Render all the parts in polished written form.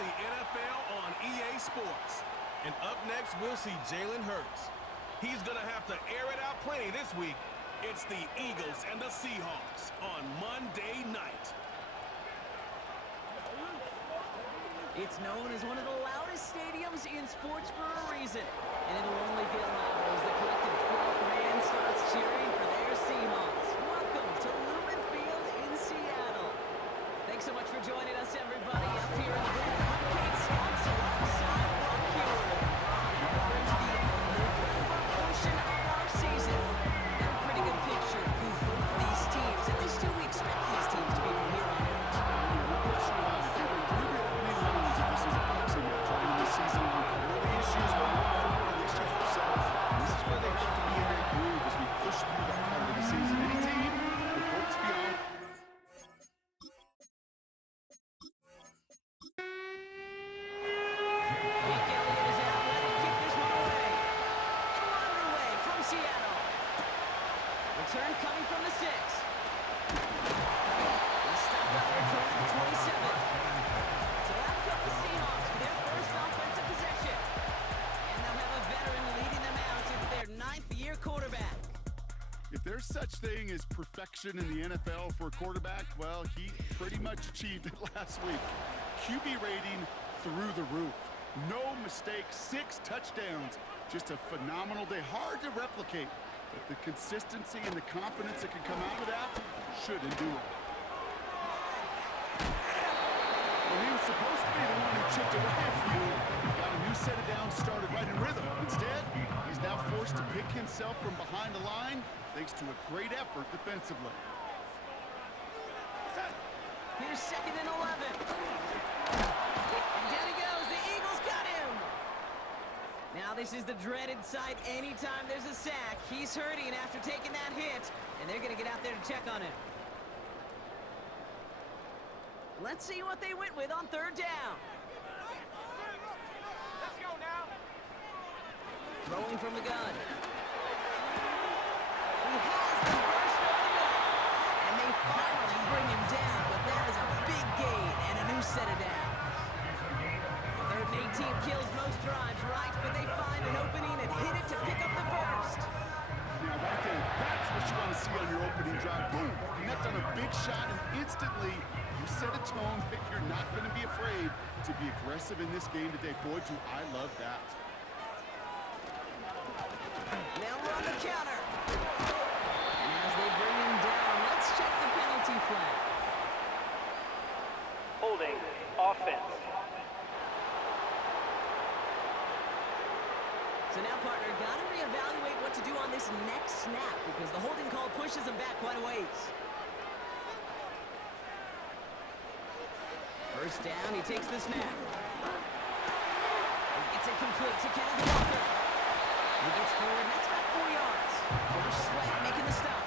the NFL on EA Sports. And up next, we'll see Jalen Hurts. He's going to have to air it out plenty this week. It's the Eagles and the Seahawks on Monday night. It's known as one of the loudest stadiums in sports for a reason. And it'll only get louder as the collective 12th man starts cheering for their Seahawks. Welcome to Lumen Field in Seattle. Thanks so much for joining us, everybody, up here in the booth. I'm Kate Scott, alongside Rock Hewer. Now we're into the November portion of our season. Got a pretty good picture of who both of these teams, at least who we expect these teams to be from here on out. Season with early issues, but at least you hope so. This is where they have to be in that groove as we push through the heart of the season. Any team with hopes beyond. Nick Elliott is out, ready to kick this one away. And we're underway from Seattle. Return coming from the 6. He stopped on the return to the 27. So out come the Seahawks for their first offensive possession. And they'll have a veteran leading them out. It's their 9th-year quarterback. If there's such thing as perfection in the NFL for a quarterback, well, he pretty much achieved it last week. QB rating through the roof. No mistakes, 6 touchdowns. Just a phenomenal day. Hard to replicate, but the consistency and the confidence that can come out of that should endure. Well, he was supposed to be the one who chipped away a few. Got a new set of downs started right in rhythm. Instead, he's now forced to pick himself from behind the line thanks to a great effort defensively. Here's 2nd and 11. And down he goes. The Eagles got him. Now this is the dreaded sight anytime there's a sack. He's hurting after taking that hit, and they're going to get out there to check on him. Let's see what they went with on 3rd down. Let's go now. Throwing from the gun. He has the first over the middle. And they finally bring him down, but that is a big gain and a new set of downs. 3rd and 18 kills most drives, right? But they find an opening and hit it to pick up the first. Now, right there, that's what you want to see on your opening drive. Boom! Connect on a big shot, and instantly you set a tone that you're not going to be afraid to be aggressive in this game today. Boy, do I love that. Now we're on the counter. And as they bring him down, let's check the penalty flag. Holding offense. So now, partner, got to reevaluate what to do on this next snap because the holding call pushes him back quite a ways. First down, he takes the snap. It's incomplete to Kenneth Walker. He gets forward, and that's about 4 yards. There's Sweat making the stop.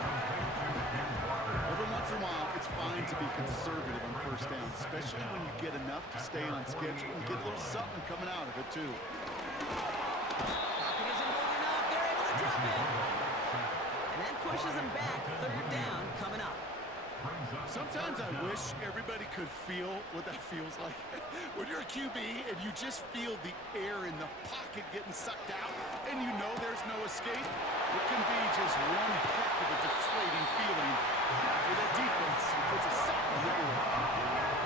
Every once in a while, it's fine to be conservative on first down, especially when you get enough to stay on schedule and get a little something coming out of it, too. Pocket isn't holding up. They're able to drop it. And that pushes him back. 3rd down coming up. Sometimes I wish everybody could feel what that feels like. When you're a QB and you just feel the air in the pocket getting sucked out and you know there's no escape, it can be just one heck of a deflating feeling. For the defense, it puts a stop on the board.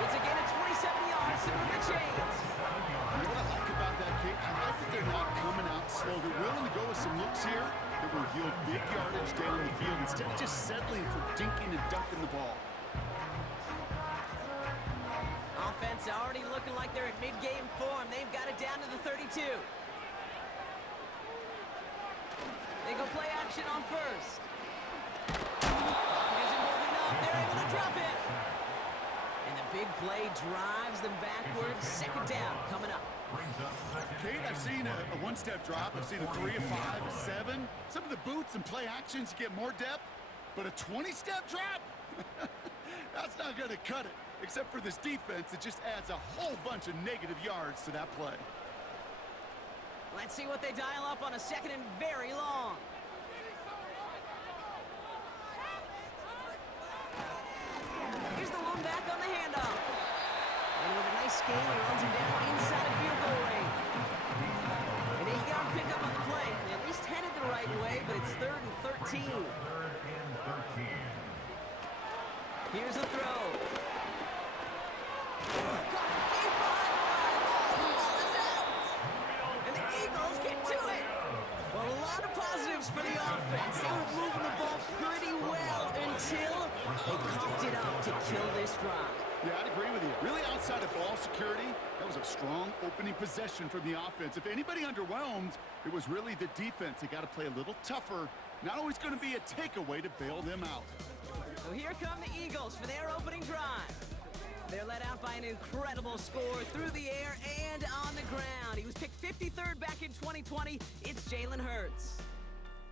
It's a gain of 27 yards to move the chains. You know what I like about that kick? I like that they're not coming out slow. They're willing to go with some looks here that will yield big yardage down the field instead of just settling for dinking and dunking the ball. Offense already looking like they're in mid-game form. They've got it down to the 32. They go play action on first. Pocket isn't holding up. They're able to drop it. And the big play drives them backwards. 2nd down coming up. Kate, I've seen a one-step drop. I've seen a 3, a 5, a 7. Some of the boots and play actions get more depth, but a 20-step drop? That's not going to cut it. Except for this defense, it just adds a whole bunch of negative yards to that play. Let's see what they dial up on a 2nd and very long. Here's the lone back on the handoff. And with a nice game, he runs him down 13. Here's a throw. And the Eagles get to it. Well, a lot of positives for the offense. They were moving the ball pretty well until they coughed it up to kill this drive. Yeah, I'd agree with you. Really, outside of ball security, that was a strong opening possession from the offense. If anybody underwhelmed, it was really the defense. They got to play a little tougher. Not always going to be a takeaway to bail them out. So here come the Eagles for their opening drive. They're led out by an incredible score through the air and on the ground. He was picked 53rd back in 2020. It's Jalen Hurts.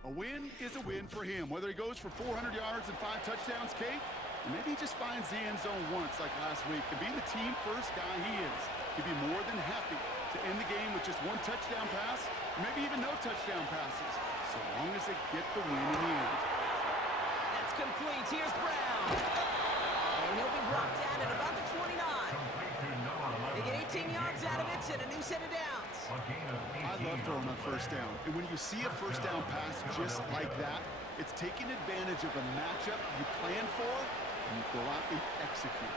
A win is a win for him. Whether he goes for 400 yards and 5 touchdowns, Kate, or maybe he just finds the end zone once like last week. And being the team first guy he is, he'd be more than happy to end the game with just 1 touchdown pass, or maybe even no touchdown passes, so long as they get the win in the end. That's complete. Here's Brown. And he'll be brought down at about the 29. They get 18 yards out of it and a new set of downs. I love throwing on first down. And when you see a first down pass just like that, it's taking advantage of a matchup you plan for, and you go out and execute.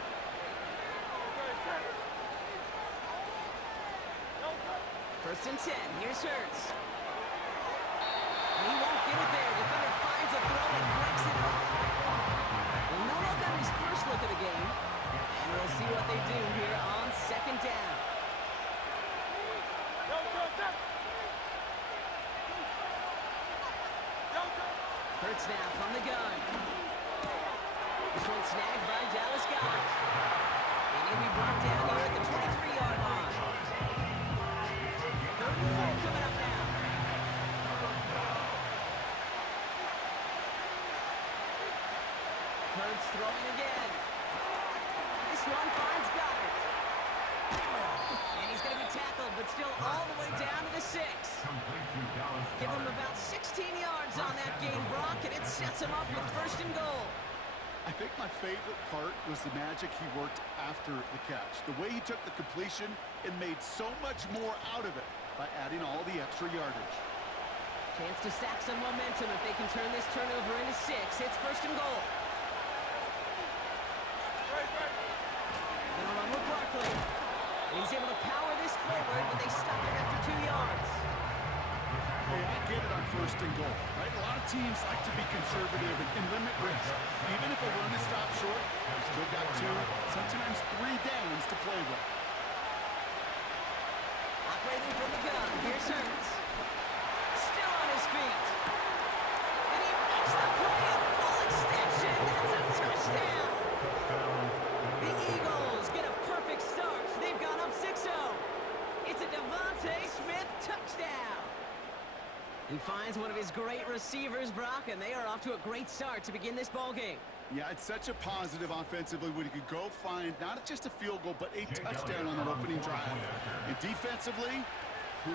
First and 10. Here's Hurts. And he won't get it there. Defender finds a throw and breaks it off. Well, no look on his first look of the game. And we'll see what they do here on second down. Hurts now from the gun. This one snagged by Dallas Goddard. And he'll be brought down here at the 23-yard line. 3rd and 4 coming up now. Hurts throwing again. This one finds Goddard. And he's going to be tackled, but still all the way down to the 6. Give him about 16 yards on that game, Brock, and it sets him up with 1st and goal. I think my favorite part was the magic he worked after the catch. The way he took the completion and made so much more out of it by adding all the extra yardage. Chance to stack some momentum if they can turn this turnover into 6. It's 1st and goal. Gonna run with Barkley. And he's able to power this forward, but they stop him after 2 yards. Hey, I get it on 1st and goal, right? A lot of teams like to be conservative and limit risk. Even if a run is stopped short, you've still got 2, sometimes 3 downs to play with. Operating from the gun, here's Hurts. Still on his feet. And he makes the play a full extension. That's a touchdown. The Eagles get a perfect start. They've gone up 6-0. It's a Devontae Smith touchdown. He finds one of his great receivers, Brock, and they are off to a great start to begin this ball game. Yeah, it's such a positive offensively when you could go find not just a field goal, but a touchdown on that opening drive. And defensively,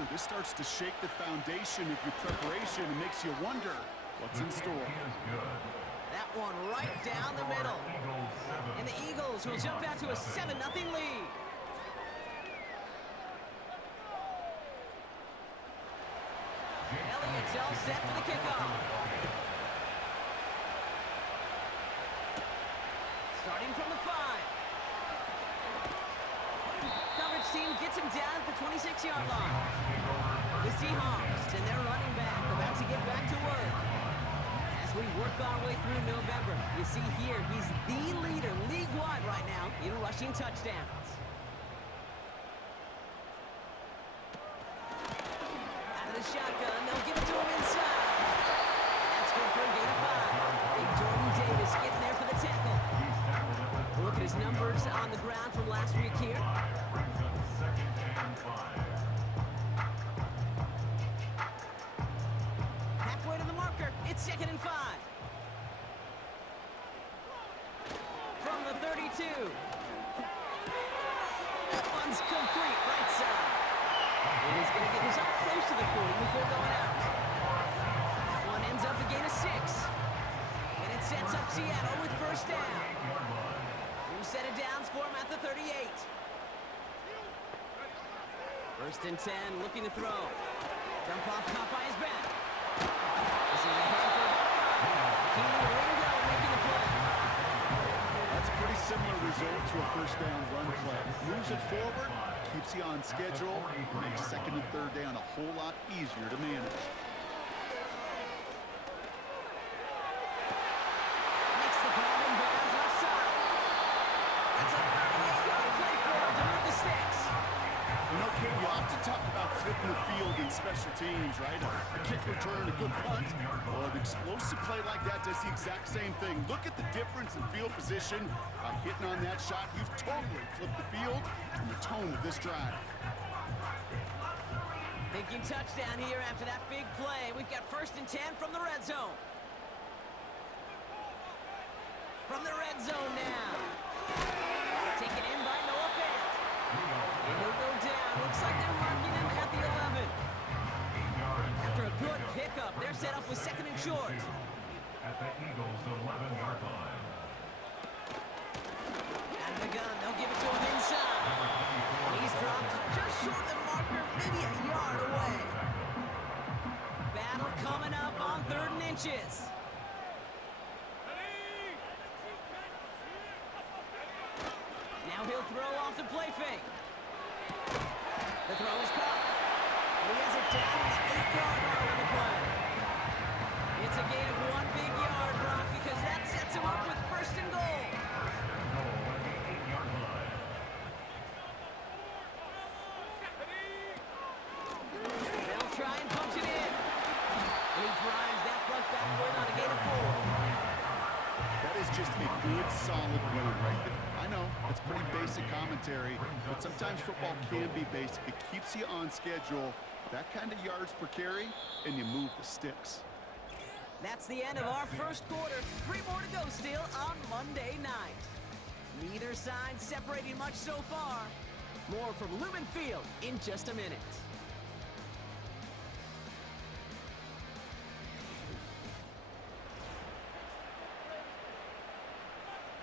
this starts to shake the foundation of your preparation and makes you wonder what's in store. That one right down the middle. And the Eagles will jump out to a 7-0 lead. Elliott's all set for the kickoff. Starting from the 5. Coverage team gets him down at the 26-yard line. The Seahawks and their running back about to get back to work. As we work our way through November, you see here he's the leader league-wide right now in rushing touchdowns. The shotgun, they'll give it to him inside. That's good for a gain of 5. Big Jordan Davis getting there for the tackle. Look at his numbers on the ground from last week here. Halfway to the marker, it's 2nd and 5. From the 32. That one's complete, right side. And he's going to get this up close to the 40 before going out. That one ends up a gain of 6. And it sets up Seattle with 1st down. New set of downs for him at the 38. 1st and 10, looking to throw. Dump off caught by his back. This is a head for about 5. Ringo making the play. That's a pretty similar result to a first down run play. Moves it forward, keeps you on schedule, makes second and third down a whole lot easier to manage. Makes the grab and bounds offside. That's a 38-yard play for him to move the sticks. You know, King, you often talk about flipping the field in special teams, right? A kick return, a good punt. Well, an explosive play like that does the exact same thing. Look at the difference in field position. By hitting on that shot, you've totally flipped the field and the tone of this drive. Thinking touchdown here after that big play. We've got 1st and 10 from the red zone. From the red zone now. Taken in by Noah Fant. And he'll go down. Looks like they're marking him at the 11. After a good pickup, they're set up with 2nd and short. At the Eagles' 11-yard line. Out of the gun, they'll give it to him inside. And he's dropped just short of the marker, maybe a yard away. Battle coming up on 3rd and inches. Now he'll throw off the play fake. The throw is caught. And he has it down at the 8-yard line on the play. It's a gain of 1 big yard, Brock, because that sets him up with 1st and goal. They'll try and punch it in. And he drives that front backward on a gain of 4. That is just a good, solid run right there. I know, it's pretty basic commentary, but sometimes football can be basic. It keeps you on schedule, that kind of yards per carry, and you move the sticks. That's the end of our first quarter. 3 more to go still on Monday night. Neither side separating much so far. More from Lumen Field in just a minute.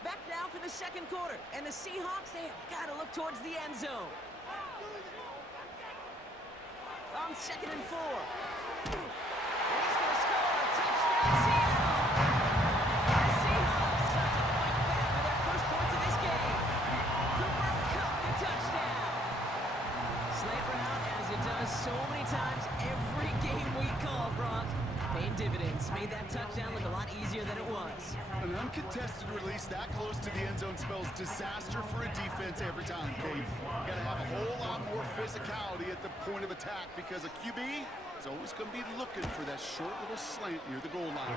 Back now for the second quarter, and the Seahawks, they have got to look towards the end zone. On 2nd and 4. And he's going to score a touchdown, Seattle! The Seahawks start to fight back for their first points of this game. Cooper Kupp, the touchdown. Slant route, as it does so many times every game we call, Brock. Paying dividends. Made that touchdown look a lot easier than it was. An uncontested release that close to the end zone spells disaster for a defense every time, Kate. You got to have a whole lot more physicality at the point of attack because a QB is always going to be looking for that short little slant near the goal line.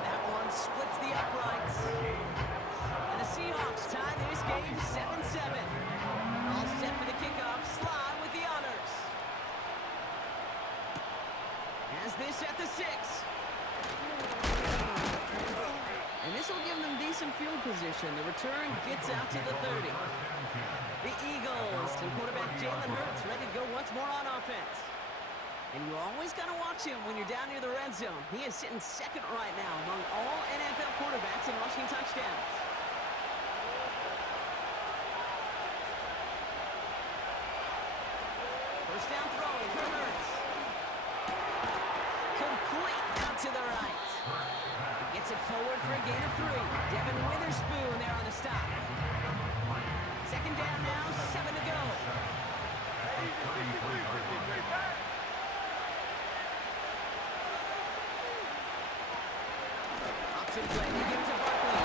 That one splits the uprights. And the Seahawks tie this game 7-7. All set for the kickoff. Sly with the honors. Has this at the 6. And this will give them decent field position. The return gets out to the 30. The Eagles and quarterback Jalen Hurts ready to go once more on offense. And you always got to watch him when you're down near the red zone. He is sitting 2nd right now among all NFL quarterbacks in rushing touchdowns. First down throwing for Hurts. Complete out to the right. He gets it forward for a gain of 3. Devin Witherspoon there on the stop. 2nd down now, 7 to go. Option play, they give it to Barkley.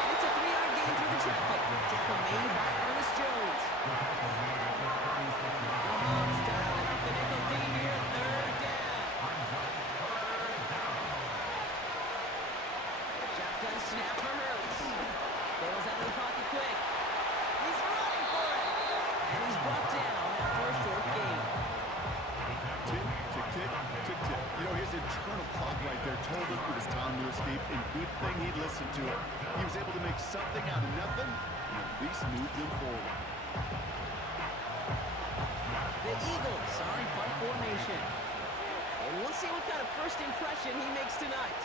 And it's a 3-yard gain through the traffic. Tackle made by Ernest Jones. The Hawks dialing up the nickel D here, 3rd down. Shotgun snap for Hurts. Bails out of the pocket quick. He's running for it. And he's brought down after a short gain. Tick, tick, tick, tick, tick. You know, his internal clock right there told him it was time to escape, and good thing he listened to it. He was able to make something out of nothing and at least move them forward. The Eagles are in punt formation. And we'll see what kind of first impression he makes tonight.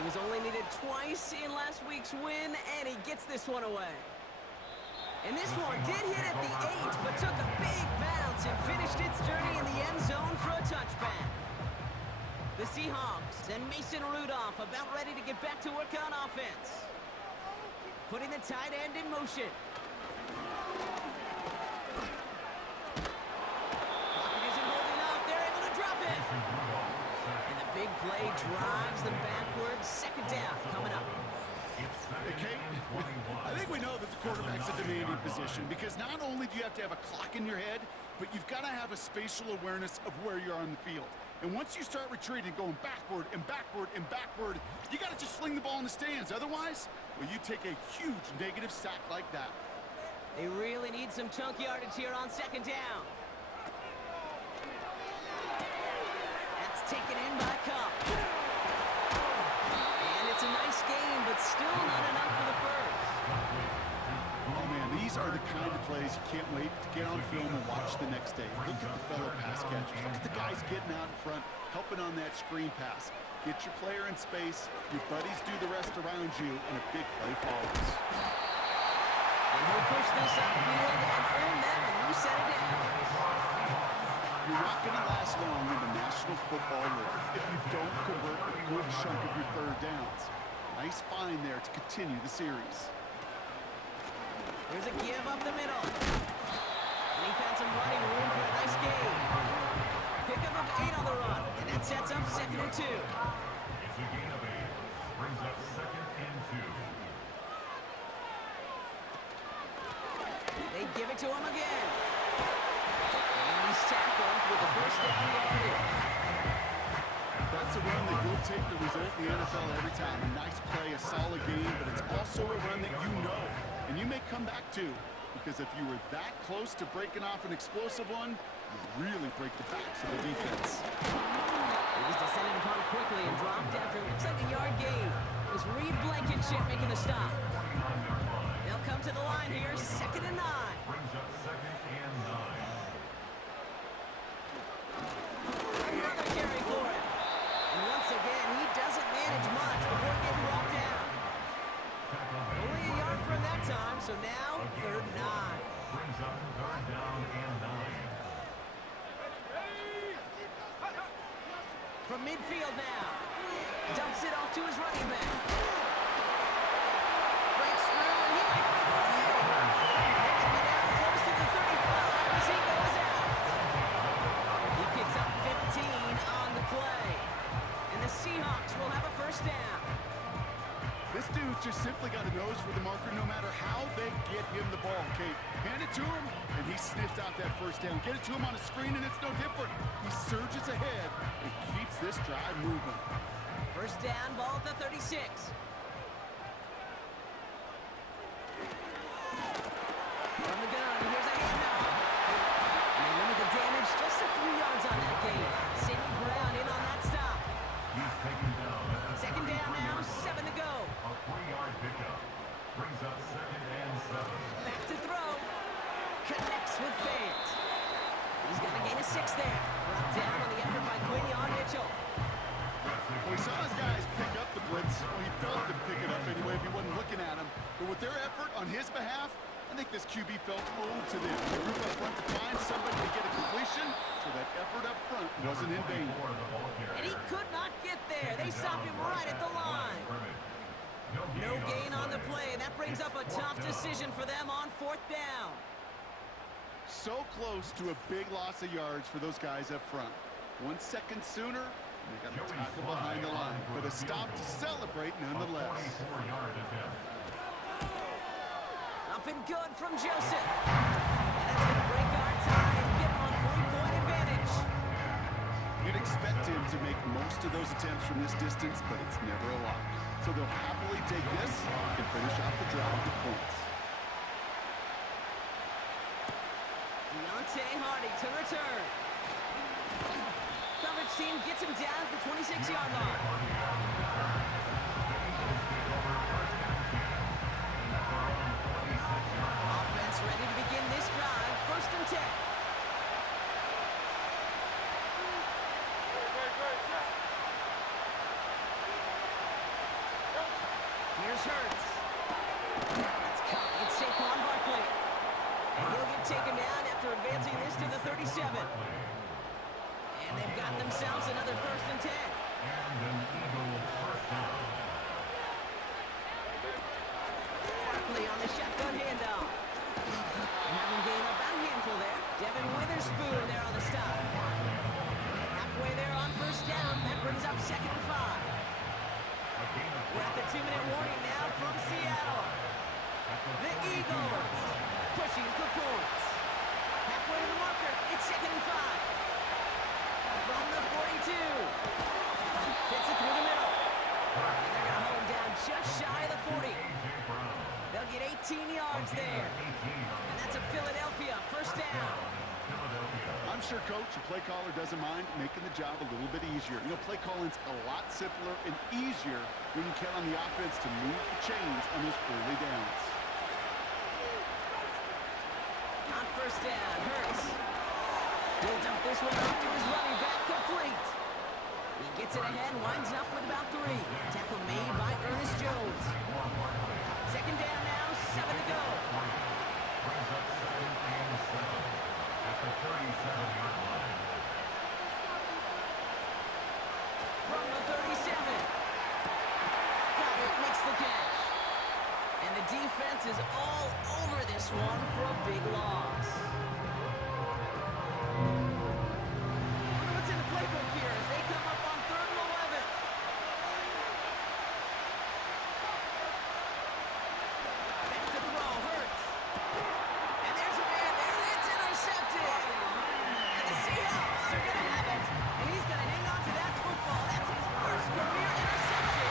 He was only needed twice in last week's win, and he gets this one away. And this one did hit at the 8, but took a big bounce and finished its journey in the end zone for a touchback. The Seahawks and Mason Rudolph about ready to get back to work on offense. Putting the tight end in motion. Pocket isn't holding up. They're able to drop it. And the big play drives them backwards. Second down coming up. Hey, Kate, I think we know that the quarterback's a demanding position because not only do you have to have a clock in your head, but you've got to have a spatial awareness of where you are on the field. And once you start retreating, going backward and backward and backward, you got to just fling the ball in the stands. Otherwise, well, you take a huge negative sack like that. They really need some chunk yardage here on second down. That's taken in by Cup. And it's a nice game, but still not enough for the first. Oh, man, these are the kind of plays you can't wait to get on film and watch the next day. Look at the fellow pass catchers. Look at the guys getting out in front, helping on that screen pass. Get your player in space, your buddies do the rest around you, and a big play follows. And he'll push this upfield and earn them a new set of downs. You're not going to last long in the National Football League if you don't convert a good chunk of your third downs. Nice find there to continue the series. Here's a give up the middle. And he found some running room for a nice gain. Pickup of 8 on the run, and that sets up 2nd and 2. It's a gain of 8. Brings up 2nd and 2. They give it to him again. And he's tackled with the first down yardage. That's a run that will take the result in the NFL every time. A nice play, a solid game, but it's also a run that you know. And you may come back to, because if you were that close to breaking off an explosive one, you really break the backs of the defense. He was descended upon quickly and dropped after it looks like a yard gain. It was Reed Blankenship making the stop. They'll come to the line here, 2nd and 9. Brings up 2nd and 9. Another carry for him. And once again, he doesn't manage much before getting brought down. Only a yard from that time, so now 3rd and 9. Brings up 3rd down and 9. From midfield now. Dumps it off to his running back. Breaks through, and he might break away. They're going to be down close to the 35 as he goes out. He picks up 15 on the play. And the Seahawks will have a first down. This dude's just simply got a nose for the marker no matter how they get him the ball, Kate. Hand it to him, and he sniffs out that first down. Get it to him on a screen, and it's no different. He surges ahead and keeps this drive moving. First down, ball at the 36. From the gun, here's a handoff. And they limit the damage just a few yards on that gain. Sidney Brown in on that stop. He's taken down. 2nd down now, 7 to go. A 3-yard pickup. Brings up 2nd and 7. Back to throw. Connects with Fant. He's got a gain of 6 there. Brought down on the effort by Quinion Mitchell. Well, we saw his guys pick up the blitz. Well, he felt them pick it up anyway if he wasn't looking at him. But with their effort on his behalf, I think this QB felt owed to them. The group up front to find somebody to get a completion, so that effort up front wasn't in vain. And he could not get there. They stopped him right at the line. No gain on the play, and that brings up a tough decision for them on 4th down. So close to a big loss of yards for those guys up front. 1 second sooner, and they got a tackle behind the line. But a stop to celebrate nonetheless. Up and good from Joseph. And that's going to break our tie and give him a 3-point advantage. You'd expect him to make most of those attempts from this distance, but it's never a lock. So they'll happily take this and finish off the drive with points. Deontay Hardy to return. Coverage team gets him down at the 26-yard line. Offense ready to begin this drive. 1st and 10. Here's Hurts. That's caught. It's Saquon Barkley. And he'll get taken down after advancing this to the 37. And they've got themselves another 1st and 10. And an Eagle first down. Barkley on the shotgun handoff. Have him gain up that handful there. Devin Witherspoon there on the stop. Halfway there on first down. That brings up 2nd and 5. We're at the 2-minute warning now from Seattle. The Eagles pushing for points. Halfway to the marker. It's 2nd and 5. From the 42. Fits it through the middle. And they're going to hold him down just shy of the 40. They'll get 18 yards there. And that's a Philadelphia first down. I'm sure coach, the play caller doesn't mind making the job a little bit easier. You know, play calling's a lot simpler and easier when you count on the offense to move the chains on those early downs. On first down, Hurts. He'll dump this one off to his running back, complete. He gets it ahead, winds up with about 3. Tackle made by Ernest Jones. 2nd down now, 7 to go. Brings up 2nd and 7 at the 37-yard line. From the 37. Goddard makes the catch. And the defense is all over this one for a big loss. Wonder what's in the playbook here as they come up on 3rd and 11. Back to throw, Hurts. And there's a man there. It's intercepted. And the Seahawks are going to have it. And he's going to hang on to that football. That's his first career interception.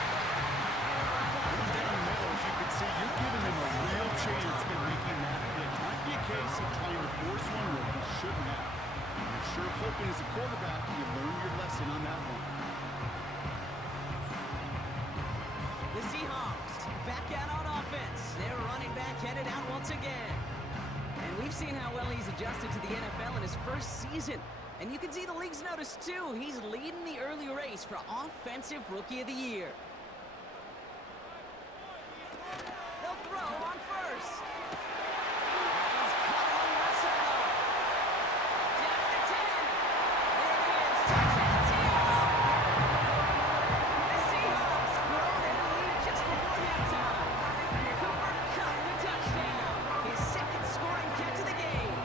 Down the middle, as you can see, you're giving them a real chance in making that pick. Might be a case of trying to force one where you shouldn't have. You're sure hoping as a quarterback you learn your lesson on that one. The Seahawks back out on offense. Their running back headed out once again. And we've seen how well he's adjusted to the NFL in his first season. And you can see the league's notice, too. He's leading the early race for Offensive Rookie of the Year. They'll throw on first. He's caught on the left sideline. Down to the 10. There it is. Touchdown, Seattle. The Seahawks grow their lead just before halftime. Cooper Kupp the touchdown. His 2nd scoring catch of the game.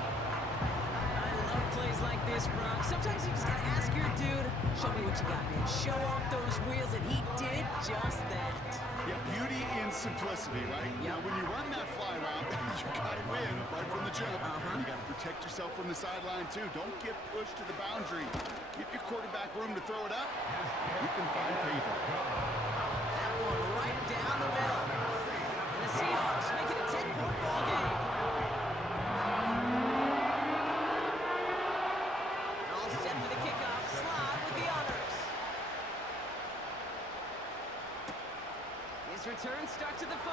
I love plays like this, Brock. Sometimes you just gotta ask your dude, show me what you got, man. Show off those wheels, and he did just that. Yeah, beauty in simplicity, right? Yep. Now, when you run that fly route, you gotta win right from the jump. You gotta protect yourself from the sideline, too. Don't get pushed to the boundary. Give your quarterback room to throw it up. You can find payback. That one right down the middle. And the Seahawks make it a 10-point ball game. All set for the kickoff. Slide with the honors. His return starts at the 5.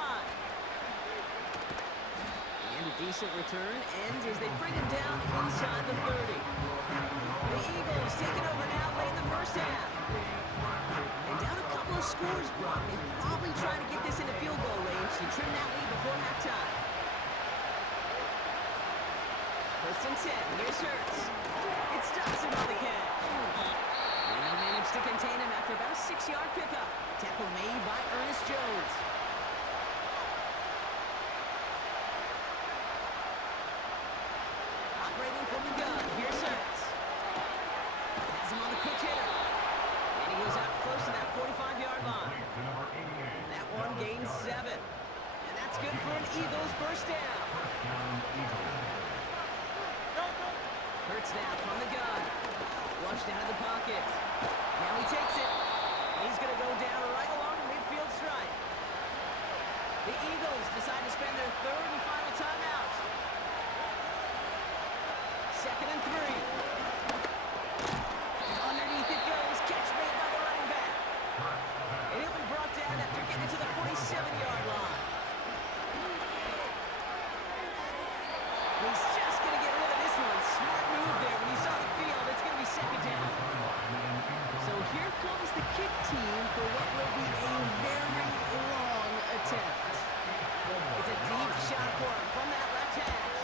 And a decent return ends as they bring him down inside the 30. The Eagles taking over now late in the first half. And down a couple of scores, Brock. They probably try to get this into field goal range to trim that lead before halftime. 1st and 10. Here's Hurts. It stops him on the catch. And they'll manage to contain him after about a 6-yard pickup. Tackle made by Ernest Jones. Operating from the gun. Here's Hurts. Has him on the quick hitter. And he goes out close to that 45-yard line. That one gains 7. And that's good for an Eagles first down. Hurts now from the gun. Flushed out of the pocket. Now he takes it. And he's going to go down right along the midfield stripe. The Eagles decide to spend their 3rd and final timeout. 2nd and 3. Underneath it goes. Catch made by the running back. And he'll be brought down after getting to the 47-yard line. He's just going to get rid of this one. Smart move there. When you saw the field, it's going to be 2nd down. So here comes the kick team for what will be a very long attempt. It's a deep shot for him from that left hash.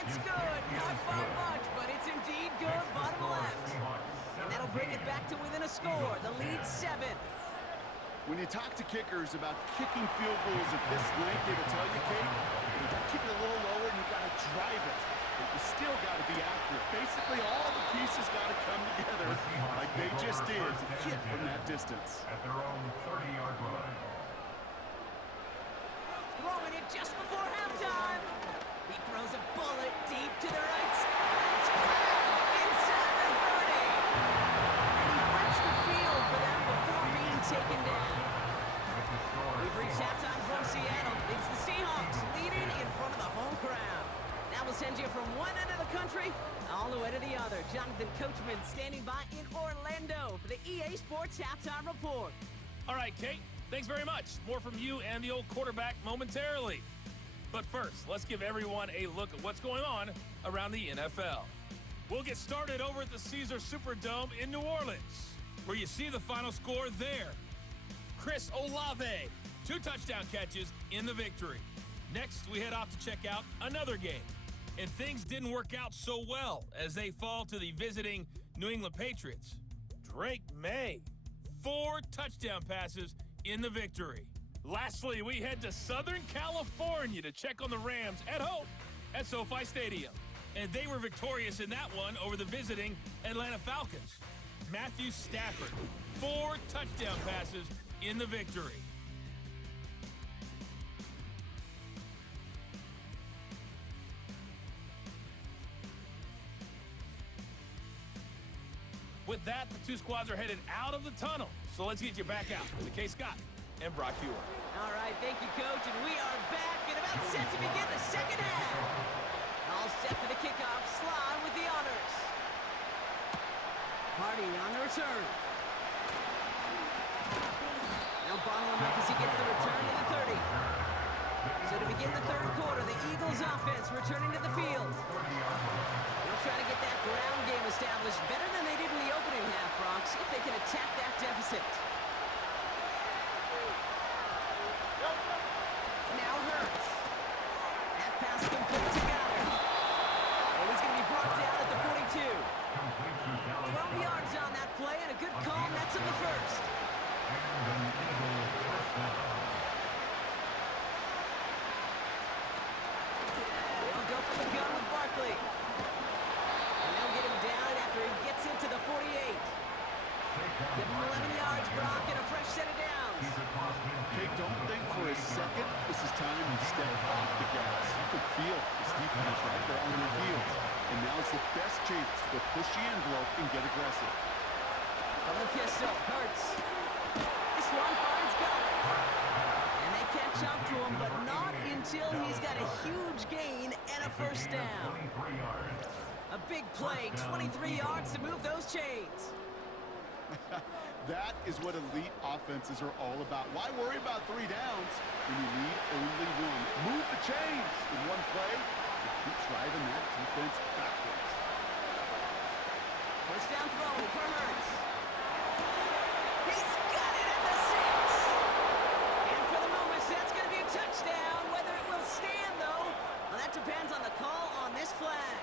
It's good. Not by much, but it's indeed good. Bottom left. And that'll bring it back to within a score. The lead 7. When you talk to kickers about kicking field goals of this length, they will tell you, Kate, you got to kick it a little lower and you got to drive it. But you still got to be accurate. Basically, all the pieces got to come together like they just did to hit from that distance. At their own 30-yard line. Throwing it just before halftime. He throws a bullet deep to the right side. It's grabbed inside the 30. And he flips the field for them before being taken down. We've reached halftime from Seattle. It's the Seahawks leading in front of the home crowd. Now we'll send you from one end of the country all the way to the other. Jonathan Coachman standing by in Orlando for the EA Sports Halftime Report. All right, Kate, thanks very much. More from you and the old quarterback momentarily. But first, let's give everyone a look at what's going on around the NFL. We'll get started over at the Caesars Superdome in New Orleans, where you see the final score there. Chris Olave, 2 touchdown catches in the victory. Next, we head off to check out another game. And things didn't work out so well as they fall to the visiting New England Patriots. Drake May, 4 touchdown passes in the victory. Lastly, we head to Southern California to check on the Rams at home at SoFi Stadium. And they were victorious in that one over the visiting Atlanta Falcons. Matthew Stafford, 4 touchdown passes in the victory. With that, the 2 squads are headed out of the tunnel. So let's get you back out to Kay Scott and Brock Hewer. All right, thank you, Coach. And we are back and about set to begin the second half. All set for the kickoff. Sly with the honors. Hardy on the return. Now bottle him up as he gets the return to the 30. So to begin the third quarter, the Eagles offense returning to the field. They'll try to get that ground game established better than they did in the opening half, Brock. See if they can attack that deficit. Now Hurts. That pass complete to Goddard. And he's going to be brought down at the 42. 12 yards on that play and a good call nets him the first. They'll go for the gun with Barkley. And they'll get him down after he gets into the 48. Give him 11 yards, Brock, and a fresh set of downs. Kate, don't think for a second this is time you step off the gas. You can feel this defense right there on their heels. And now's the best chance to push the envelope and get aggressive. From the pistol, Hurts. This one finds Goddard. And they catch up to him, but not until he's got a huge gain and a first down. A big play, 23 yards to move those chains. That is what elite offenses are all about. Why worry about 3 downs when you need only 1? Move the chains in one play and keep driving that defense backwards. First down throwing for Hurts. He's got it at the 6. And for the moment, that's going to be a touchdown. Whether it will stand, though, well, that depends on the call on this flag.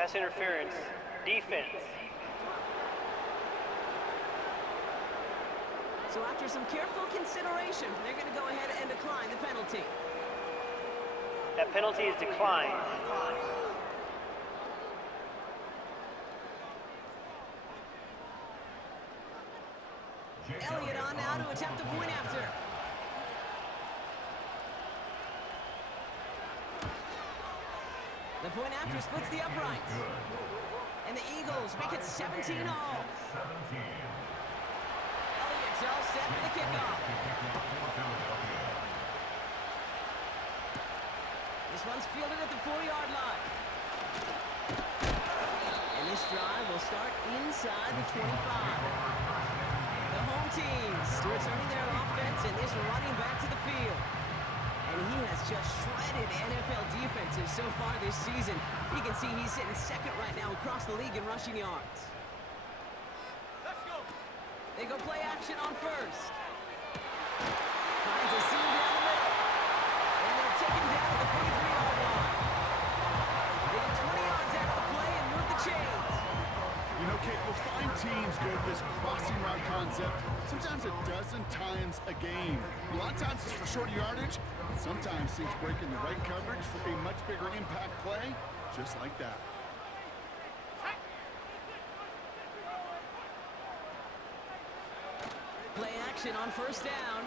Pass interference. Defense. So after some careful consideration, they're going to go ahead and decline the penalty. That penalty is declined. Elliott on now to attempt the point after. The point after splits the uprights. And the Eagles make it 17 all. Elliott's all set for the kickoff. This one's fielded at the 4-yard line. And this drive will start inside the 25. The home teams returning their offense and this running back to the field. And he has just shredded NFL defenses so far this season. You can see he's sitting second right now across the league in rushing yards. Let's go. They go play action on first. Finds a seam down the middle. And they'll take him down to the 43-yard line. They get 20 yards out of the play and move the chains. players go to this crossing route concept sometimes a dozen times a game. A lot of times it's for short yardage, but sometimes things break in the right coverage for a much bigger impact play, just like that. Play action on first down.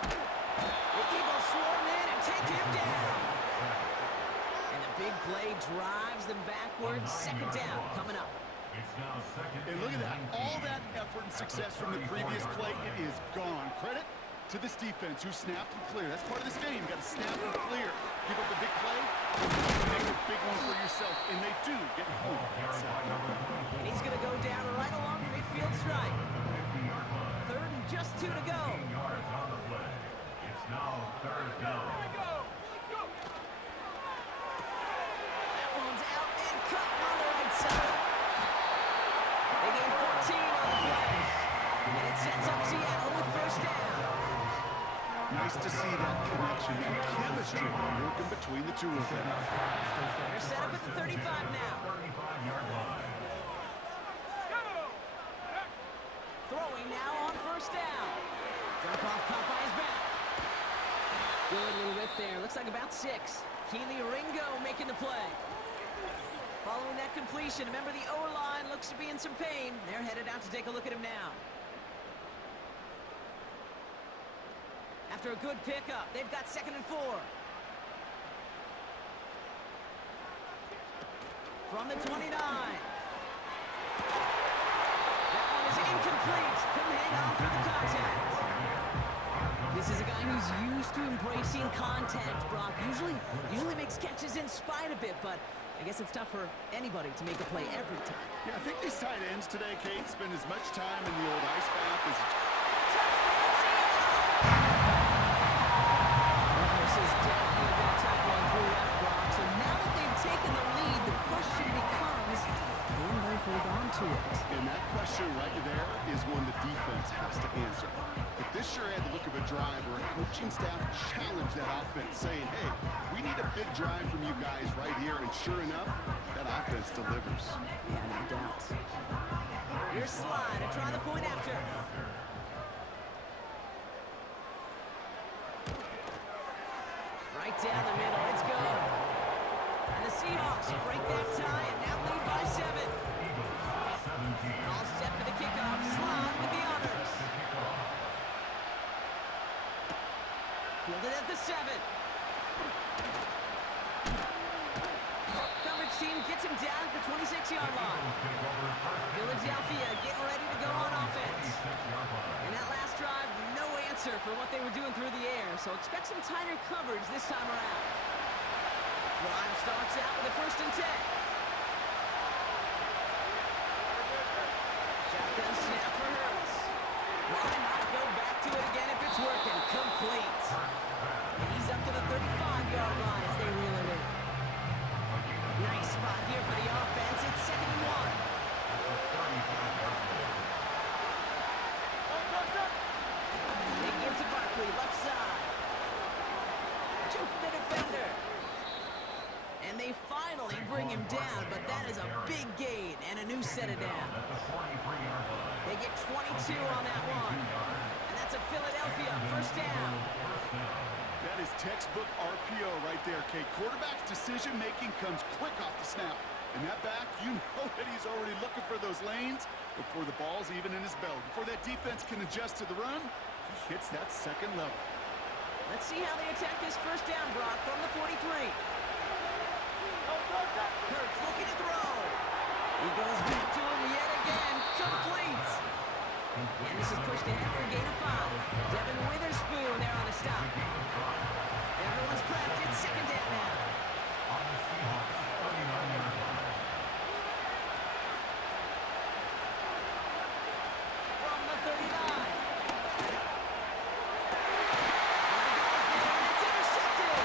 The Eagles swarm in and take him down. And the big play drives them backwards. Second down coming up. And look at that. All that effort and success from the previous play, it is gone. Credit to this defense who snapped and cleared. That's part of this game. You got to snap and clear. Give up a big play, make a big one for yourself. And they do get home. And he's going to go down right along the midfield stripe. Third and just 2 to go. It's now third down. That one's out and cut on the right side. They gain 14 on the play. And it sets up Seattle with first down. Nice to see that connection and chemistry working between the two of them. They're set up at the 35 now. 35-yard line. Throwing now on first down. Dump off caught by his back. Good little rip there. Looks like about 6. Keely Ringo making the play. Following that completion, remember the O-line looks to be in some pain. They're headed out to take a look at him now. After a good pickup, they've got 2nd and 4. From the 29. That one is incomplete. Couldn't hang on through the contact. This is a guy who's used to embracing contact, Brock. Usually makes catches in spite of it, but I guess it's tough for anybody to make a play every time. Yeah, I think these tight ends today, Kate, spend as much time in the old ice bath as... This has definitely been a tight one throughout, Brock. So now that they've taken the lead, the question becomes, can they hold on to it? And that question right there is one the defense has to answer. But this sure had the look of a drive where a coaching staff challenged that offense, saying, hey, we need a big drive from you guys right here. And sure enough, that offense delivers. Yeah, no doubt. Here's Slide to try the point after. Right down the middle, it's good. And the Seahawks break that tie and now lead by 7. All set for the kickoff. Slide with the honors. Fielded at the 7. Coverage team gets him down at the 26-yard line. Philadelphia getting ready to go on offense. And that last drive, no answer for what they were doing through the air, so expect some tighter coverage this time around. Drive starts out with a 1st and 10. Shotgun snap for Hurts. Why not go back to it again if it's working? Complete. And he's up to the 35-yard line as they reel him in. Nice spot here for the offense. It's 2nd and 1. They give to Barkley, left side. Juke the defender. And they finally bring him down, but that is a big gain and a new set of down. They get 22 on that one. And that's a Philadelphia 1st down. That is textbook RPO right there, Kate. Quarterback's decision-making comes quick off the snap. And that back, you know that he's already looking for those lanes before the ball's even in his belly. Before that defense can adjust to the run, he hits that 2nd level. Let's see how they attack this 1st down, Brock, from the 43. Hurts looking to throw. He goes back to him yet again. Complete. And this is pushed ahead for a gain of 5. Devin Witherspoon there on the stop. Everyone's prepped. It's 2nd down now. From the 39. It's intercepted.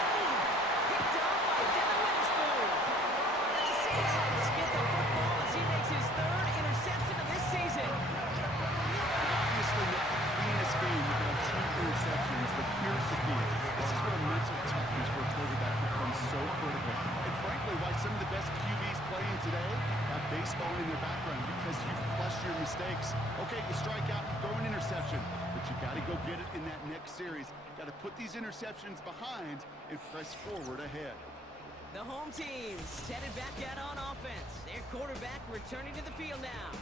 Picked up by Devin Witherspoon. And the Seahawks get the football as he makes his 3rd interception of this season. Obviously not the cleanest game. You've got 2 interceptions, but here's the key. mistakes. Okay, you strike out, throw an interception, but you got to go get it in that next series. Got to put these interceptions behind and press forward ahead. The home team's headed back out on offense. Their quarterback returning to the field now.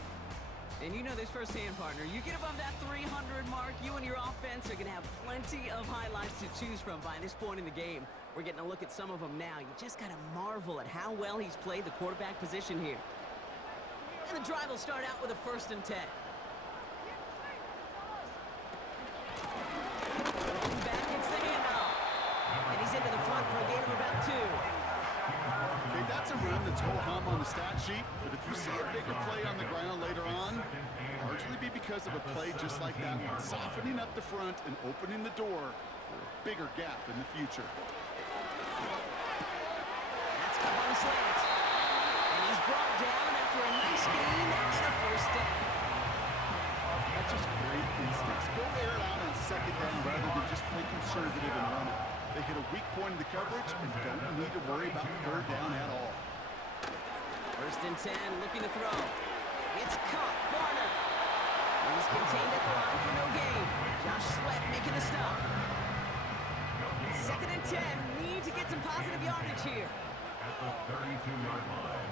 And you know this firsthand, partner. You get above that 300 mark, you and your offense are going to have plenty of highlights to choose from by this point in the game. We're getting a look at some of them now. You just got to marvel at how well he's played the quarterback position here. And the drive will start out with a 1st and 10. Back gets the handoff. And he's into the front for a gain of about 2. Okay, that's a run that's ho-hum on the stat sheet, but if you see a bigger play on the ground later on, largely be because of a play just like that one, softening up the front and opening the door for a bigger gap in the future. That's come on the slant. And he's brought down after a nice gain and a 1st down. That's just great instincts. Go air it out on 2nd down rather than just play conservative and run it. They hit a weak point in the coverage and don't need to worry about 3rd down at all. 1st and 10, looking to throw. It's caught. Barner. He's contained at the line for no gain. Josh Sweat making a stop. 2nd and 10, need to get some positive yardage here. At the 32-yard line.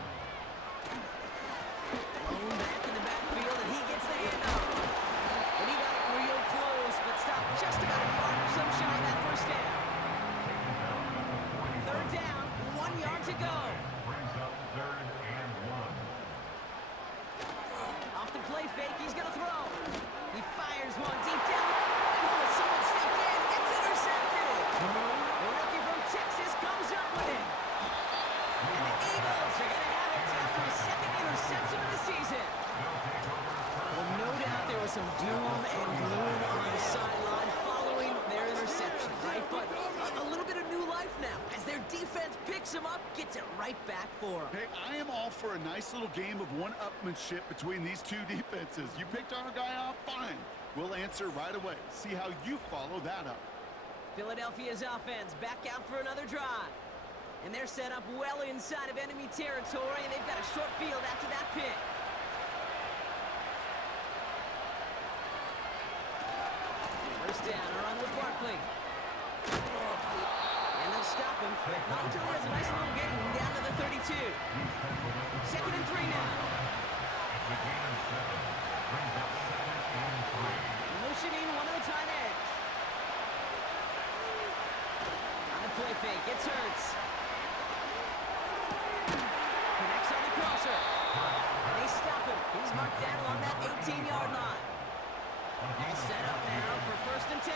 Blown back in the backfield, and he gets the handoff. And he got it real close, but stopped just about a yard or so shy of that 1st down. 3rd down, 1 yard to go. Brings up 3rd and 1. Off the play fake, he's going to throw. He fires one deep down. And someone stepped in. It's intercepted. The rookie from Texas comes up with it. And the Eagles are going to have it after a 2nd interception of the season. Well, no doubt there was some doom and gloom on the sideline following their interception, right? But a little bit of new life now as their defense picks him up, gets it right back for him. Hey, I am all for a nice little game of one-upmanship between these two defenses. You picked our guy off, fine. We'll answer right away. See how you follow that up. Philadelphia's offense back out for another drive. And they're set up well inside of enemy territory, and they've got a short field after that pick. First down, a run with Barkley. And they'll stop him, but not until he has a nice little gain down to the 32. 2nd and 3 now. Motioning one of the tight ends. On the play fake, it's Hurts. Connects on the crosser. And they stop him. He's marked down along that 18-yard line. All set up now for 1st and 10.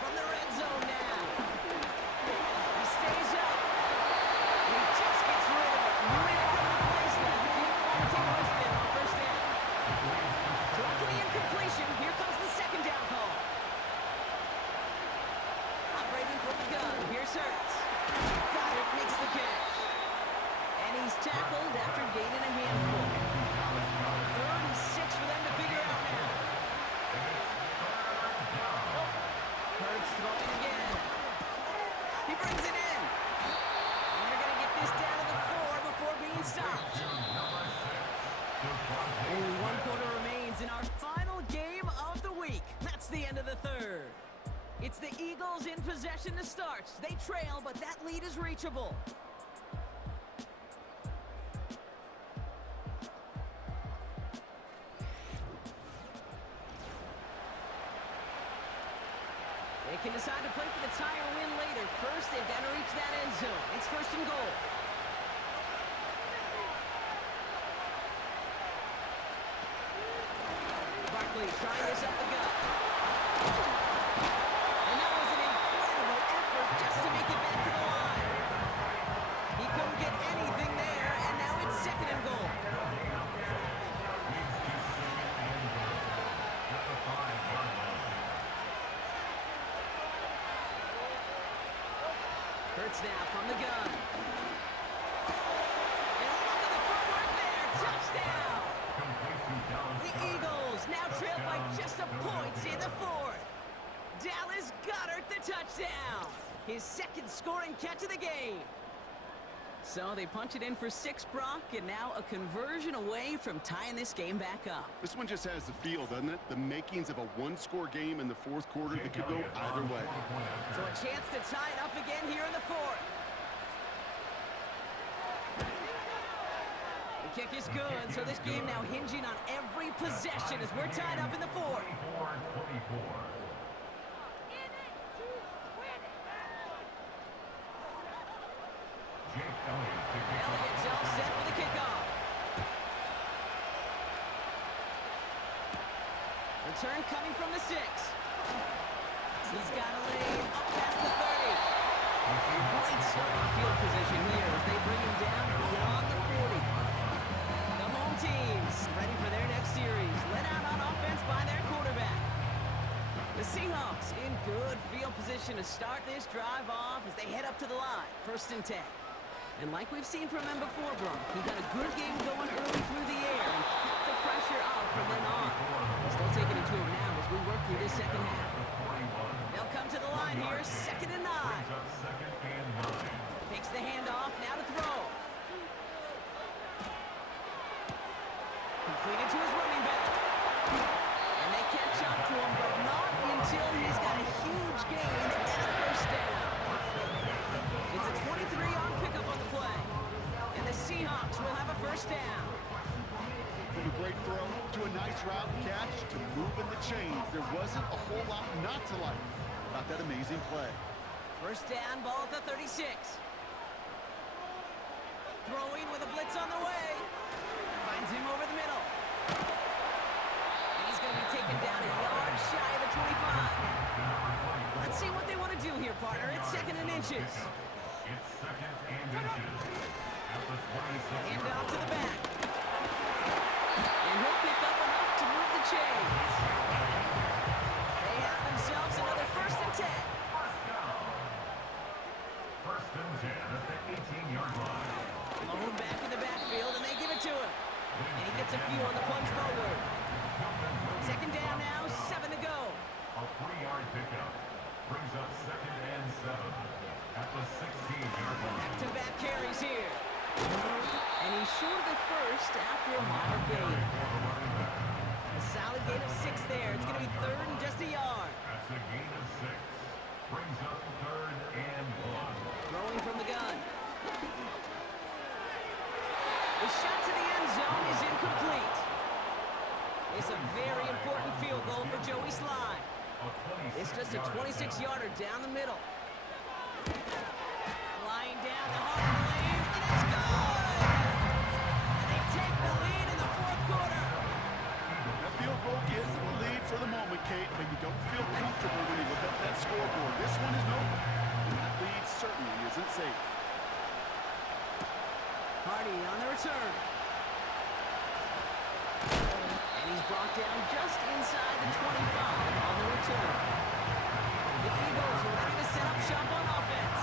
From the red zone now. He stays up. And he just gets rid of it. New in a couple of plays left. He didn't want to take a risk there on 1st down. So after the incompletion, here comes the 2nd down call. Operating from the gun. Here's Hurts. Goddard makes the catch. And he's tackled after gaining a handful. 3rd and 6 for them to figure out now. Hurts throwing again. He brings it in. And they're going to get this down to the 4 before being stopped. Only 1 quarter remains in our final game of the week. That's the end of the 3rd. It's the Eagles in possession to start. They trail, but that lead is reachable. They can decide to play for the tie or win later. First, they've got to reach that end zone. It's 1st and goal. Barkley trying this up the gut. And that was an incredible effort just to make it back to the line. He couldn't get anything there, and now it's 2nd and goal. Hurts now from the gun. And look at the footwork there. Touchdown! The Eagles now trail by just a point in the 4th. Dallas Goedert the touchdown. His 2nd scoring catch of the game. So they punch it in for 6, Brock, and now a conversion away from tying this game back up. This one just has the feel, doesn't it? The makings of a one-score game in the fourth quarter that could go either way. So a chance to tie it up again here in the fourth. The kick is good, so this game now hinging on every possession as we're tied up in the fourth. Elliott's all set for the kickoff. Return coming from the 6. He's got a lead up past the 30. And great starting field position here as they bring him down beyond the 40. The home team's ready for their next series, led out on offense by their quarterback. The Seahawks in good field position to start this drive off as they head up to the line, 1st and 10. And like we've seen from him before, Brock, he got a good game going early through the air and kept the pressure up from then on. Still taking it to him now as we work through this second half. They'll come to the line here, 2nd and 9. Takes the handoff, now to throw. Completed to his running back. And they catch up to him, but not until he's got a huge gain and a 1st down. It's a 23-yard pickup on the play. And the Seahawks will have a 1st down. From a great throw to a nice route catch to moving the chains, there wasn't a whole lot not to like about that amazing play. 1st down, ball at the 36. Throwing with a blitz on the way. Finds him over the middle. And he's going to be taken down a yard shy of the 25. Let's see what they want to do here, partner. It's 2nd and inches. It's 2nd and inches. At the 26. Hand off to the back. And he'll pick up enough to move the chains. They have themselves another 1st and 10. First and 10 at the 18-yard line. Blown back in the backfield, and they give it to him. And he gets a few on the plunge forward. 2nd down now, 7 to go. A 3-yard pickup brings up 2nd and 7 at the 16-yard line. Back-to-back carries here. And he's short of the 1st after a mild gain. A solid gain of 6 there. It's going to be 3rd and just a yard. That's a gain of 6. Brings up 3rd and 1. Throwing from the gun. The shot to the end zone is incomplete. It's a very important field goal for Joey Sly. It's just a 26-yarder down the middle. Flying down the heart of the lane, and it's good! And they take the lead in the 4th quarter. That field goal gives them the lead for the moment, Kate, but you don't feel comfortable when you look up that scoreboard. This one is over, and that lead certainly isn't safe. Hardy on the return. And he's brought down just inside the 25 on the return. The Eagles are ready to set up shop on offense.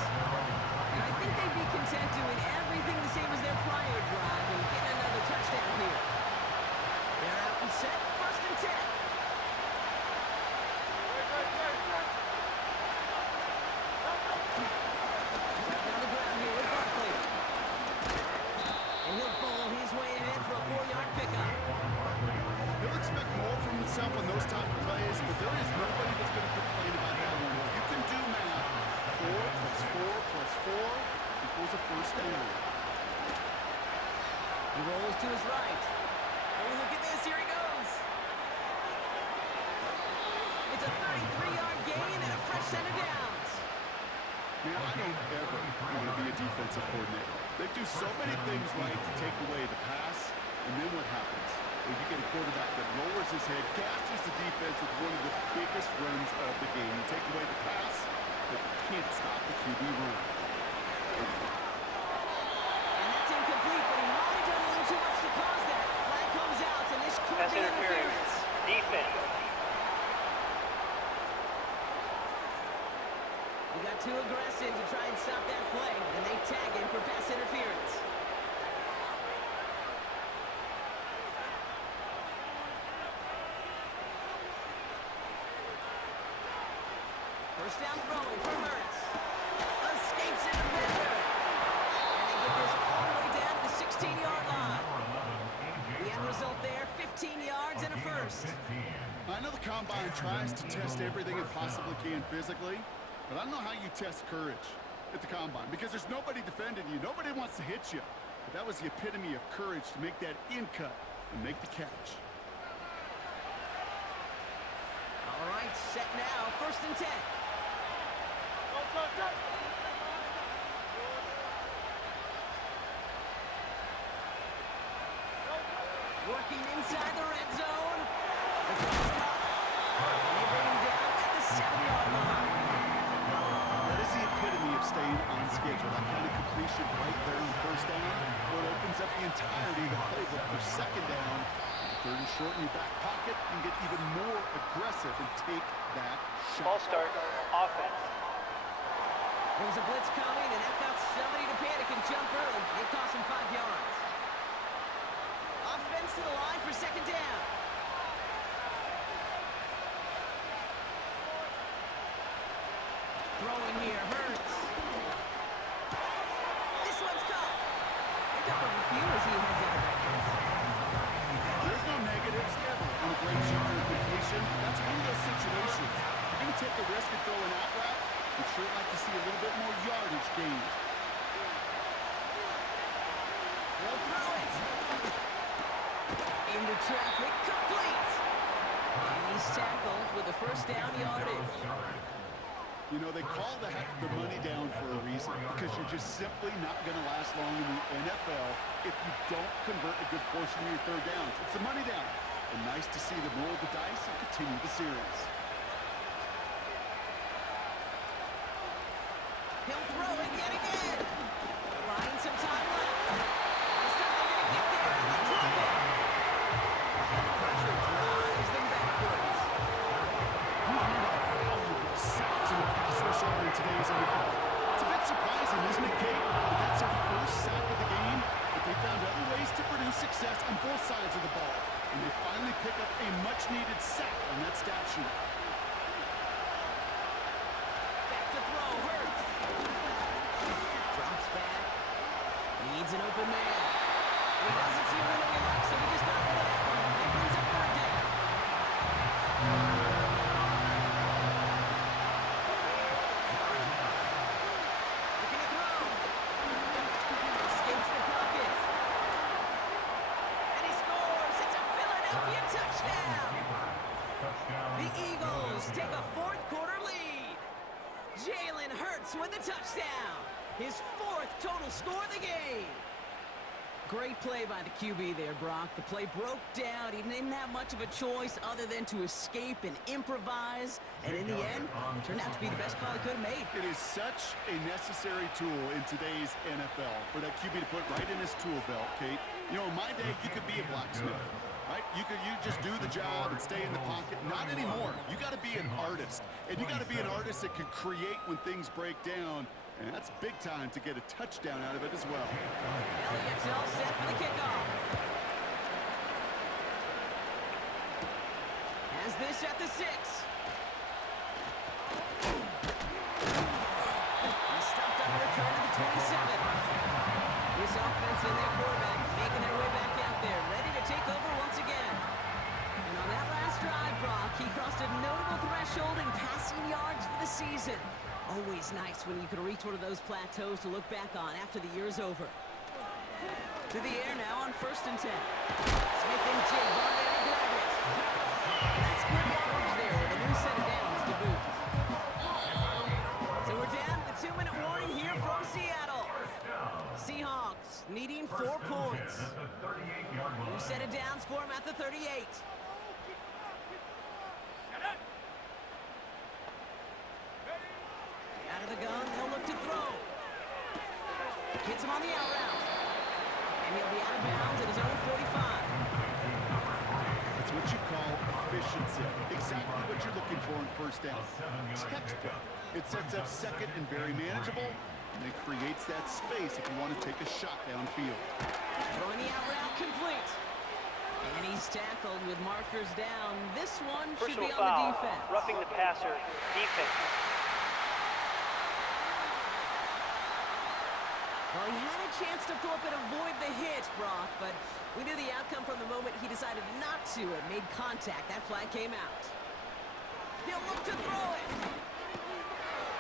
And I think they'd be content doing everything the same as their prior drive and getting another touchdown here. They're out and set, 1st and 10. On the ground here with Barkley. And he'll bowl his way ahead for a 4-yard pickup. He'll expect more from himself on those type of plays, but there is nobody that's going to complain about that one. If you can do math, 4 plus 4 plus 4 equals a 1st down. He rolls to his right. Oh, look at this. Here he goes. It's a 33-yard gain and a fresh set of downs. Man, I don't ever want to be a defensive coordinator. They do so many things right to take away the pass, and then what happens? Well, you get a quarterback that lowers his head, gashes the defense with one of the biggest runs of the game. You take away the pass, but you can't stop the QB run. And that's incomplete, but he might have done a little too much to cause that. Flag comes out, and this could Pass be interference. Defense. He got too aggressive to try and stop that play, and they tag him for pass interference. First down throwing for Hurts. Escapes a defender. And they get this result there, 15 yards and a first. I know the Combine tries to test everything it possibly can physically, but I don't know how you test courage at the Combine because there's nobody defending you. Nobody wants to hit you. But that was the epitome of courage to make that in cut and make the catch. All right, set now, 1st and 10. Working inside the red zone. The throw is caught. And they bring him down at the 7-yard line. That is the epitome of staying on schedule. That kind of completion right there on 1st down. What opens up the entirety of the playbook for 2nd down. 3rd and short in your back pocket. You can get even more aggressive and take that shot. Ball start, offense. There was a blitz coming, and that got somebody to panic and jump early. It cost him 5 yards. Offense to the line for 2nd down. Throwing here, Hurts. This one's caught. Pick up a few as he heads out. There's no negatives ever on a great shoot for a completion. That's one of those situations. If you're going to take a risk and throw an out route, you'd sure like to see a little bit more yardage gained. They'll throw it. Into traffic, complete. And he's tackled with a 1st down yardage. You know, they call that the money down for a reason because you're just simply not going to last long in the NFL if you don't convert a good portion of your 3rd downs. It's the money down. And nice to see them roll the dice and continue the series. He'll throw it yet again. Buying some time left. This time they're going to get there and they drop it. And the pressure drives them backwards. We've had a valuable sacks in the pass rush over in today's NFL. It's a bit surprising, isn't it, Kate? That that's our first sack of the game, but they found other ways to produce success on both sides of the ball. And they finally pick up a much-needed sack on that stat sheet. Back to throw, Hurts. Drops back. Needs an open man. And he doesn't see a window he likes, so he just got rid of that one. And brings up 3rd down. Looking to throw. Escapes the pocket. And he scores. It's a Philadelphia touchdown. The Eagles take a 4th quarter lead. Jalen Hurts with the touchdown. His 4th total score of the game. Great play by the QB there, Brock. The play broke down. He didn't have much of a choice other than to escape and improvise. And in the end, turned out to be the best call he could have made. It is such a necessary tool in today's NFL for that QB to put right in his tool belt, Kate. You know, in my day, you could be a blacksmith, right? You just do the job and stay in the pocket. Not anymore. You got to be an artist. And you got to be an artist that can create when things break down. And that's big time to get a touchdown out of it as well. Elliott's all set for the kickoff. Has this at the 6. He's stuffed on the return to the 27. This offense and their quarterback making their way back out there, ready to take over once again. And on that last drive, Brock, he crossed a notable threshold in passing yards for the season. Always nice when you can reach one of those plateaus to look back on after the year's over. To the air now on 1st and 10. Smith and Jigba there to grab it. That's good yardage there with a new set of downs to boot. So we're down to the 2-minute warning here from Seattle. Seahawks needing 4 points. New set of downs for him at the 38. Out of the gun, they'll look to throw. Hits him on the out route. And he'll be out of bounds at his own 45. That's what you call efficiency. Exactly what you're looking for in 1st down. Textbook. It sets up 2nd and very manageable, and it creates that space if you want to take a shot downfield. Throwing the out route complete. And he's tackled with markers down. This one should be on the defense. Roughing the passer, defense. Well, he had a chance to pull up and avoid the hit, Brock, but we knew the outcome from the moment he decided not to and made contact. That flag came out. He'll look to throw it.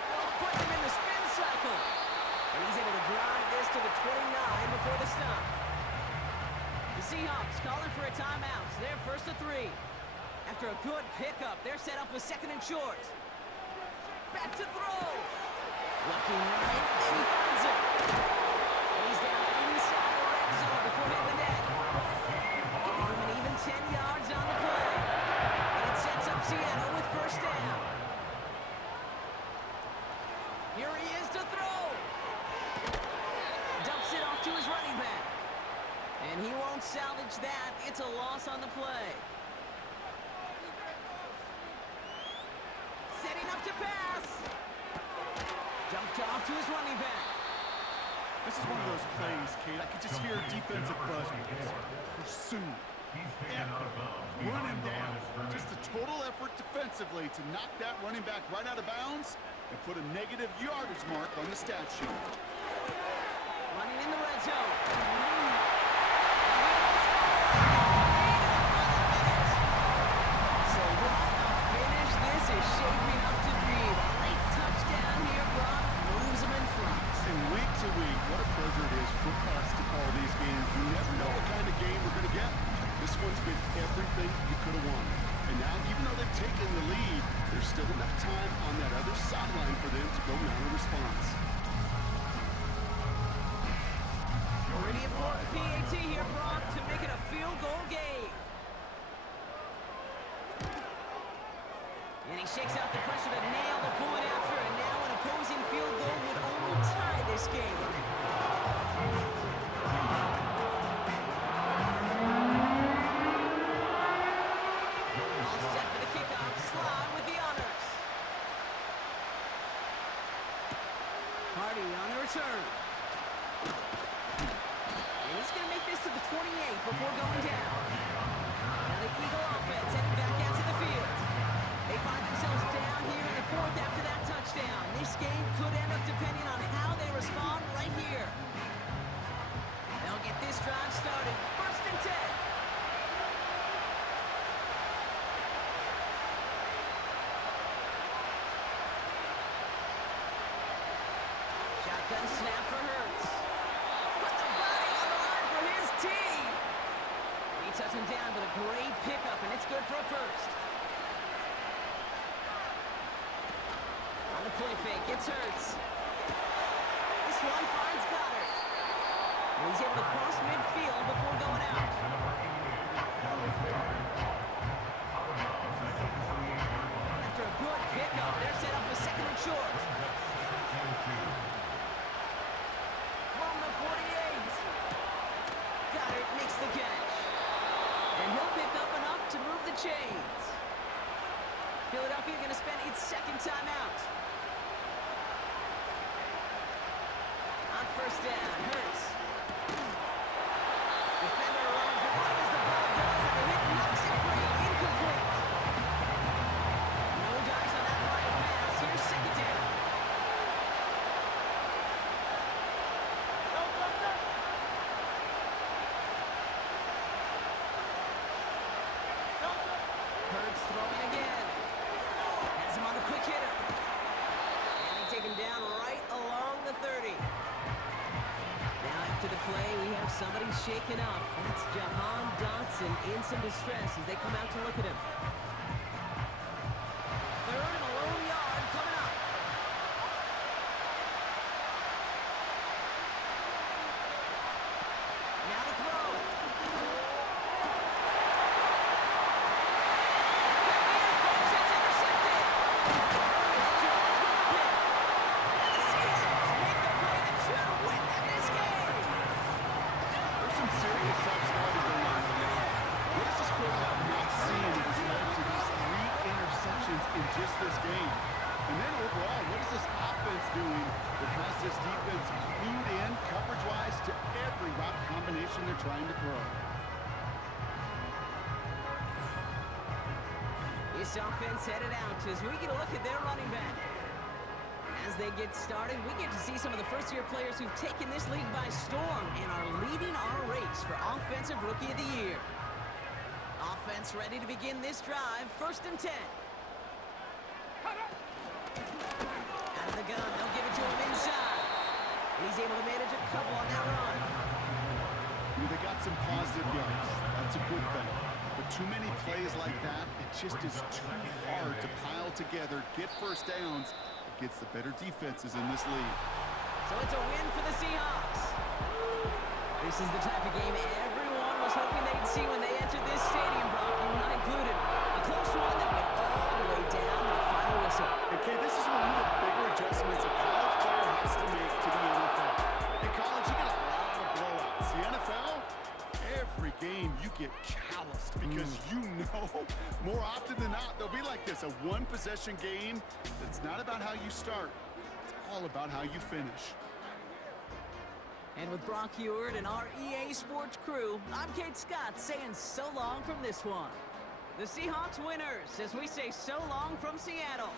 Oh, putting him in the spin cycle. And he's able to drive this to the 29 before the stop. The Seahawks calling for a timeout. They're first to 3. After a good pickup, they're set up with 2nd and short. Back to throw. Looking right, and he finds it. And he's down inside the red zone before hitting the net. Give him an even 10 yards on the play. And it sets up Seattle with first down. Here he is to throw. Dumps it off to his running back. And he won't salvage that. It's a loss on the play. Setting up to pass. Dumped off to his running back. This is one of those plays, Kate. I could just hear defensive buzzwords. Pursue. Run him down. Just a total effort defensively to knock that running back right out of bounds and put a negative yardage mark on the stat sheet. Running in the red zone. So what a finish this is shaping up to be. The late touchdown here, Brock, moves him in front. And week to week, what a pleasure it is for us to call these games. You never know what kind of game we're going to get. This one's been everything you could have wanted. And now, even though they've taken the lead, there's still enough time on that other sideline for them to go mount a response. Pretty important PAT here, Brock, to make it a field goal game. And he shakes out the pressure to nail the point after, and now an opposing field goal would only tie this game. All set for the kickoff. Slide with the honors. Hardy on the return. And he's going to make this to the 28 before going down. Now the Eagle offense heading back out to the field. They find themselves down here in the 4th after that touchdown. This game could end up depending on how they respond right here. They'll get this drive started. 1st and 10. Shotgun snap for Hurts. Put the body on the line for his team. He touched him down, but a great pickup, and it's good for a first. On the play fake, it's Hurts. This one finds Goddard. And he's able to cross midfield before going out. After a good pickup, they're set up with 2nd and short. From the 48. Goddard makes the catch. And he'll pick up enough to move the chains. Philadelphia going to spend its 2nd timeout. On 1st down, Hurts. Defender runs right as the ball does, and the hit knocks it free. Incomplete. No dice on that right pass. Here's 2nd down. Hurts throwing again. Has him on the quick hitter. And they take him down right along the 30. Now after the play, we have somebody shaken up. That's Jahan Dotson in some distress as they come out to look at him. 3rd and a lone yard coming up. Now to throw. It's intercepted. It's Jones with the pick. And the Seahawks make the play that should win them this game. There's some serious self-scouting going on here. What does this quarterback not see that has led to these 3 interceptions in just this game? And then overall, what is this offense doing that has this defense clued in coverage-wise to every route combination they're trying to throw? This offense headed out as we get a look at their running back. As they get started, we get to see some of the first-year players who've taken this league by storm and are leading our race for Offensive Rookie of the Year. Offense ready to begin this drive, 1st and 10. Out of the gun, they'll give it to him inside. He's able to manage a couple on that run. They got some positive yards. That's a good thing. But too many plays like that, it just is too hard to pile together, get first downs against the better defenses in this league. So it's a win for the Seahawks. This is the type of game everyone was hoping they'd see when they entered this stadium, Brock, you not included. A close one that went all the way down to the final whistle. Okay, this is one of the bigger adjustments a college player has to make to the NFL. In college, you get a lot of blowouts. The NFL, every game you get calloused because you know more often than not they'll be like this, a one-possession game that's not about how you start. It's all about how you finish. And with Brock Heward and our EA Sports crew, I'm Kate Scott saying so long from this one. The Seahawks winners as we say so long from Seattle.